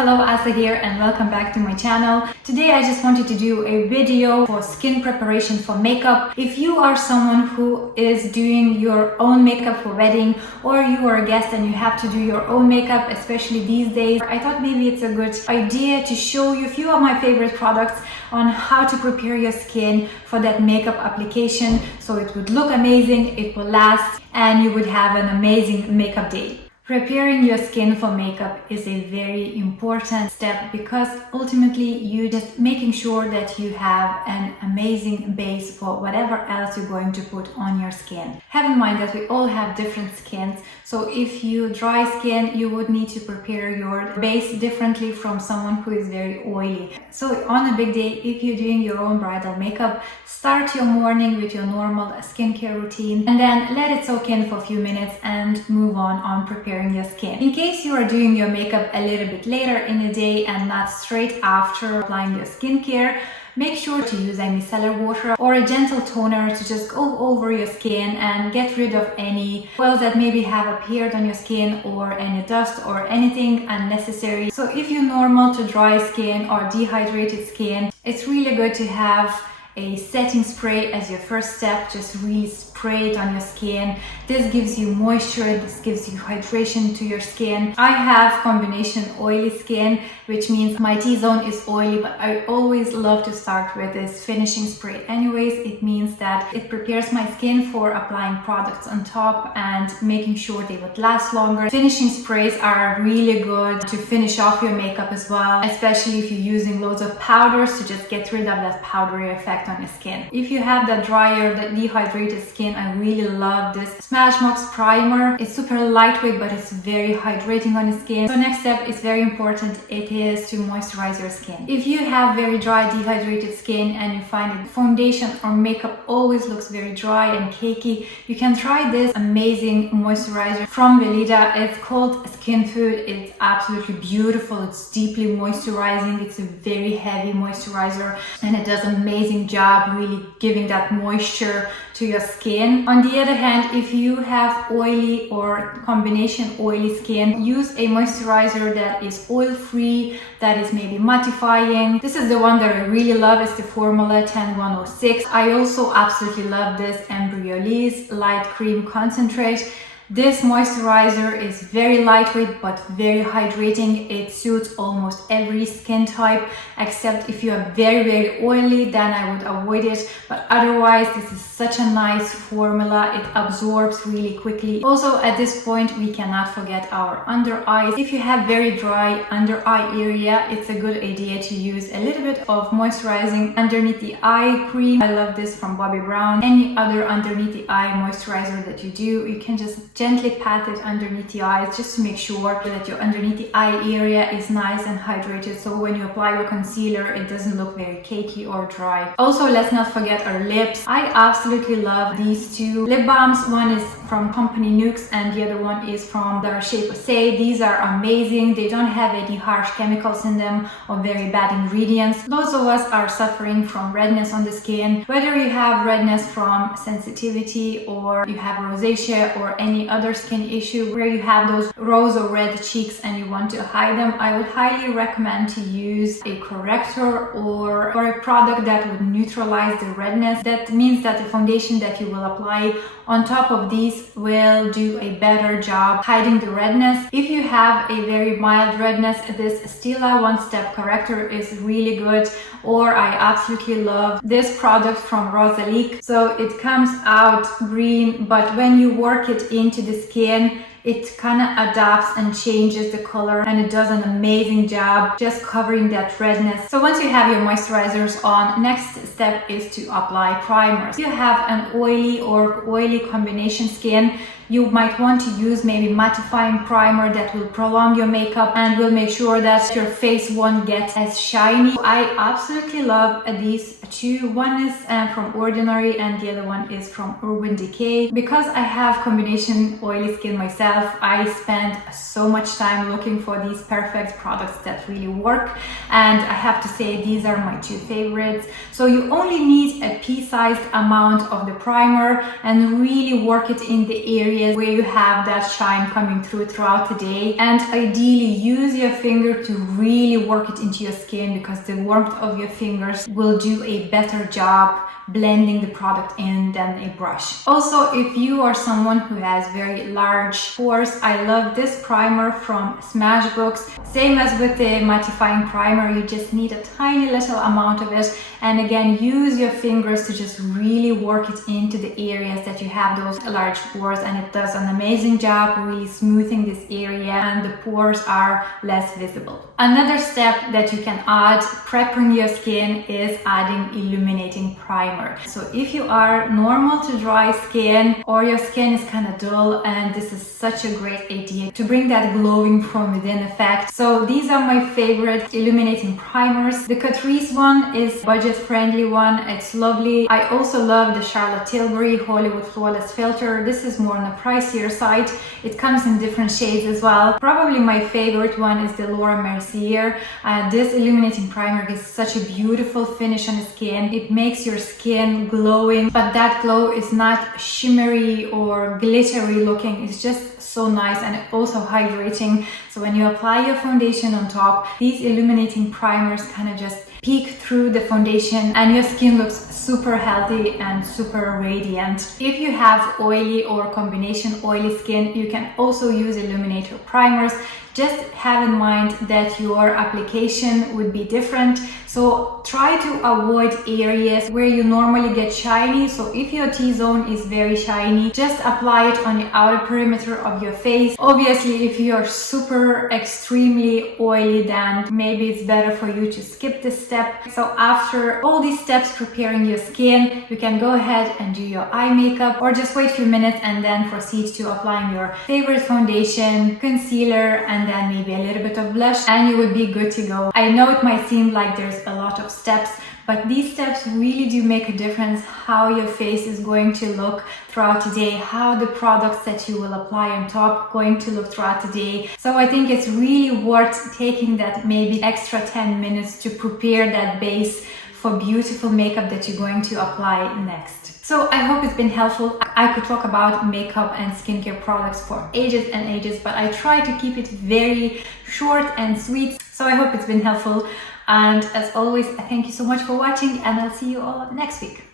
Hello, Asta here and welcome back to my channel. Today I just wanted to do a video for skin preparation for makeup. If you are someone who is doing your own makeup for wedding, or you are a guest and you have to do your own makeup, especially these days, I thought maybe it's a good idea to show you a few of my favorite products on how to prepare your skin for that makeup application so it would look amazing, it will last, and you would have an amazing makeup day. Preparing your skin for makeup is a very important step because ultimately you're just making sure that you have an amazing base for whatever else you're going to put on your skin. Have in mind that we all have different skins, so if you dry skin, you would need to prepare your base differently from someone who is very oily. So on a big day, if you're doing your own bridal makeup, start your morning with your normal skincare routine and then let it soak in for a few minutes and move on preparing your skin. In case you are doing your makeup a little bit later in the day and not straight after applying your skincare, make sure to use a micellar water or a gentle toner to just go over your skin and get rid of any oils that maybe have appeared on your skin or any dust or anything unnecessary. So if you're normal to dry skin or dehydrated skin, it's really good to have a setting spray as your first step. Just really spray it on your skin. This gives you moisture, this gives you hydration to your skin. I have combination oily skin, which means my T-zone is oily, but I always love to start with this finishing spray anyways. It means that it prepares my skin for applying products on top and making sure they would last longer. Finishing sprays are really good to finish off your makeup as well, especially if you're using loads of powders to just get rid of that powdery effect on your skin. If you have that drier, that dehydrated skin, I really love this Smashbox primer. It's super lightweight, but it's very hydrating on the skin. So next step is very important. It is to moisturize your skin. If you have very dry, dehydrated skin and you find that foundation or makeup always looks very dry and cakey, you can try this amazing moisturizer from Veleda. It's called Skin Food. It's absolutely beautiful. It's deeply moisturizing. It's a very heavy moisturizer and it does an amazing job really giving that moisture to your skin. On the other hand, if you have oily or combination oily skin, use a moisturizer that is oil-free, that is maybe mattifying. This is the one that I really love. It's the Formula 10106. I also absolutely love this Embryolisse Light Cream Concentrate. This moisturizer is very lightweight but very hydrating. It suits almost every skin type, except if you are very oily, then I would avoid it. But otherwise, this is such a nice formula. It absorbs really quickly. Also, at this point, we cannot forget our under eyes. If you have very dry under eye area, it's a good idea to use a little bit of moisturizing underneath the eye cream. I love this from Bobbi Brown. Any other underneath the eye moisturizer that you do, you can just gently pat it underneath the eyes just to make sure that your underneath the eye area is nice and hydrated, so when you apply your concealer it doesn't look very cakey or dry. Also, let's not forget our lips. I absolutely love these two lip balms. One is from company Nuxe and the other one is from the Shape Say. These are amazing. They don't have any harsh chemicals in them or very bad ingredients. Those of us are suffering from redness on the skin, whether you have redness from sensitivity or you have rosacea or any other skin issue where you have those rose or red cheeks and you want to hide them, I would highly recommend to use a corrector or a product that would neutralize the redness. That means that the foundation that you will apply on top of these will do a better job hiding the redness. If you have a very mild redness, this Stila One Step Corrector is really good. Or I absolutely love this product from Rosalique. So it comes out green, but when you work it into the skin, it kind of adapts and changes the color and it does an amazing job just covering that redness. So once you have your moisturizers on, next step is to apply primers. If you have an oily or oily combination skin, you might want to use maybe mattifying primer that will prolong your makeup and will make sure that your face won't get as shiny. I absolutely love these two. One is from Ordinary and the other one is from Urban Decay. Because I have combination oily skin myself, I spend so much time looking for these perfect products that really work, and I have to say these are my two favorites. So you only need a pea-sized amount of the primer and really work it in the area areas where you have that shine coming through throughout the day. And ideally use your finger to really work it into your skin, because the warmth of your fingers will do a better job blending the product in than a brush. Also, if you are someone who has very large pores, I love this primer from Smashbox. Same as with the mattifying primer, you just need a tiny little amount of it, and again, use your fingers to just really work it into the areas that you have those large pores, and it does an amazing job really smoothing this area, and the pores are less visible. Another step that you can add prepping your skin is adding illuminating primer. So if you are normal to dry skin, or your skin is kind of dull, and this is such a great idea to bring that glowing from within effect. So these are my favorite illuminating primers. The Catrice one is budget friendly one, it's lovely. I also love the Charlotte Tilbury Hollywood Flawless Filter. This is more on the pricier side. It comes in different shades as well. Probably my favorite one is the Laura Mercier. This illuminating primer gives such a beautiful finish on the skin. It makes your skin glowing, but that glow is not shimmery or glittery looking. It's just so nice, and also hydrating. So when you apply your foundation on top, these illuminating primers kind of just peek through the foundation, and your skin looks super healthy and super radiant. If you have oily or combination oily skin, you can also use illuminator primers. Just have in mind that your application would be different, so try to avoid areas where you normally get shiny. So if your T-zone is very shiny, just apply it on the outer perimeter of your face. Obviously, if you are super extremely oily, then maybe it's better for you to skip this step. So after all these steps preparing your skin, you can go ahead and do your eye makeup, or just wait a few minutes and then proceed to applying your favorite foundation, concealer, and then maybe a little bit of blush, and you would be good to go. I know it might seem like there's a lot of steps, but these steps really do make a difference how your face is going to look throughout the day, how the products that you will apply on top going to look throughout the day. So I think it's really worth taking that maybe extra 10 minutes to prepare that base for beautiful makeup that you're going to apply next. So I hope it's been helpful. I could talk about makeup and skincare products for ages and ages, but I try to keep it very short and sweet. So I hope it's been helpful. And as always, thank you so much for watching, and I'll see you all next week.